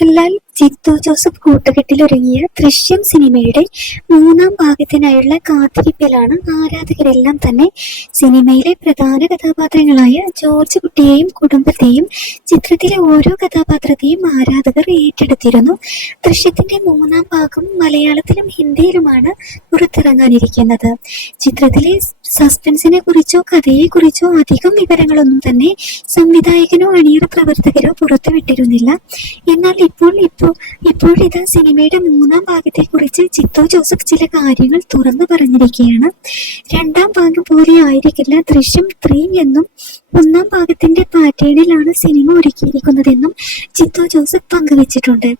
Mohanlal Jithu Joseph കൂട്ടുകെട്ടിലൊരുങ്ങിയ ദൃശ്യം സിനിമയുടെ മൂന്നാം ഭാഗത്തിനായുള്ള കാത്തിരിപ്പിലാണ് ആരാധകരെല്ലാം തന്നെ. സിനിമയിലെ പ്രധാന കഥാപാത്രങ്ങളായ ജോർജ് കുട്ടിയെയും കുടുംബത്തെയും ചിത്രത്തിലെ ഓരോ കഥാപാത്രത്തെയും ആരാധകർ ഏറ്റെടുത്തിരുന്നു. ദൃശ്യത്തിന്റെ മൂന്നാം ഭാഗം മലയാളത്തിലും ഹിന്ദിയിലുമാണ് പുറത്തിറങ്ങാനിരിക്കുന്നത്. ചിത്രത്തിലെ സസ്പെൻസിനെ കുറിച്ചോ കഥയെക്കുറിച്ചോ അധികം വിവരങ്ങളൊന്നും തന്നെ സംവിധായകനോ അണിയറ പ്രവർത്തകരോ പുറത്തുവിട്ടിരുന്നില്ല. എന്നാൽ ഇപ്പോഴിതാ സിനിമയുടെ മൂന്നാം ഭാഗത്തെ കുറിച്ച് ജിത്തു ജോസഫ് ചില കാര്യങ്ങൾ തുറന്നു പറഞ്ഞിരിക്കുകയാണ്. രണ്ടാം ഭാഗം പോലെ ആയിരിക്കില്ല ദൃശ്യം 3 എന്നും ഒന്നാം ഭാഗത്തിന്റെ പാറ്റേണിലാണ് സിനിമ ഒരുക്കിയിരിക്കുന്നതെന്നും ജിത്തു ജോസഫ് പങ്കുവച്ചിട്ടുണ്ട്.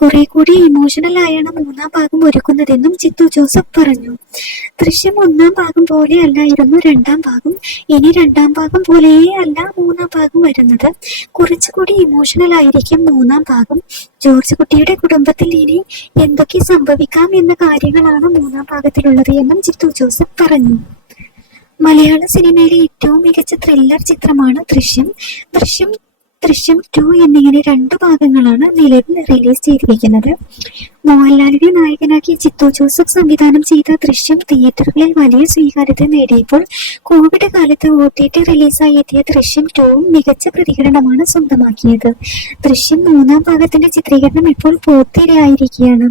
കുറെ കൂടി ഇമോഷണൽ ആയാണ് മൂന്നാം ഭാഗം ഒരുക്കുന്നതെന്നും ജിത്തു ജോസഫ് പറഞ്ഞു. ദൃശ്യം ഒന്നാം ഭാഗം പോലെ അല്ലായിരുന്നു രണ്ടാം ഭാഗം. ഇനി രണ്ടാം ഭാഗം പോലെയേ അല്ല മൂന്നാം ഭാഗം വരുന്നത്. കുറച്ചുകൂടി ഇമോഷണൽ ആയിരിക്കും മൂന്നാം ഭാഗം. ജോർജ് കുട്ടിയുടെ കുടുംബത്തിൽ ഇനി എന്തൊക്കെ സംഭവിക്കാം എന്ന കാര്യങ്ങളാണ് മൂന്നാം ഭാഗത്തിലുള്ളത് എന്നും ജിത്തു ജോസഫ് പറഞ്ഞു. മലയാള സിനിമയിലെ ഏറ്റവും മികച്ച ത്രില്ലർ ചിത്രമാണ് ദൃശ്യം 2 എന്നിങ്ങനെ 2 ഭാഗങ്ങളാണ് നിലവിൽ റിലീസ് ചെയ്തിരിക്കുന്നത്. മോഹൻലാലിനെ നായകനാക്കി ജിത്തു ജോസഫ് സംവിധാനം ചെയ്ത ദൃശ്യം തിയേറ്ററുകളിൽ വലിയ സ്വീകാര്യത നേടിയപ്പോൾ കോവിഡ് കാലത്ത് OTT റിലീസായി എത്തിയ ദൃശ്യം 2 മികച്ച പ്രതികരണമാണ് സ്വന്തമാക്കിയത്. ദൃശ്യം മൂന്നാം ഭാഗത്തിന്റെ ചിത്രീകരണം ഇപ്പോൾ പൂർത്തിയായിരിക്കുകയാണ്.